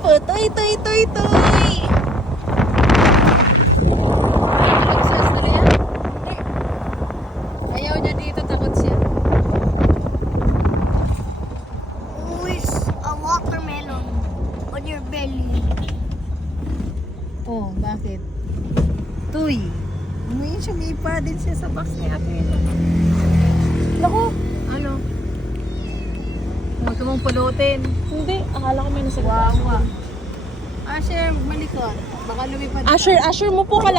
po. Tuy, tuy, tuy, tuy. Success na yan? Ayaw niya dito, takot siya. Who is a watermelon on your belly? Oh, bakit? Tuy. May sumipa din siya sa box ni Ate. Naku, Ano? Huwag ka mong pulutin. hindi. Akala ko may nasa Wawa. Asher, malikot. Baka lumipad ka. Asher mo po ka lang.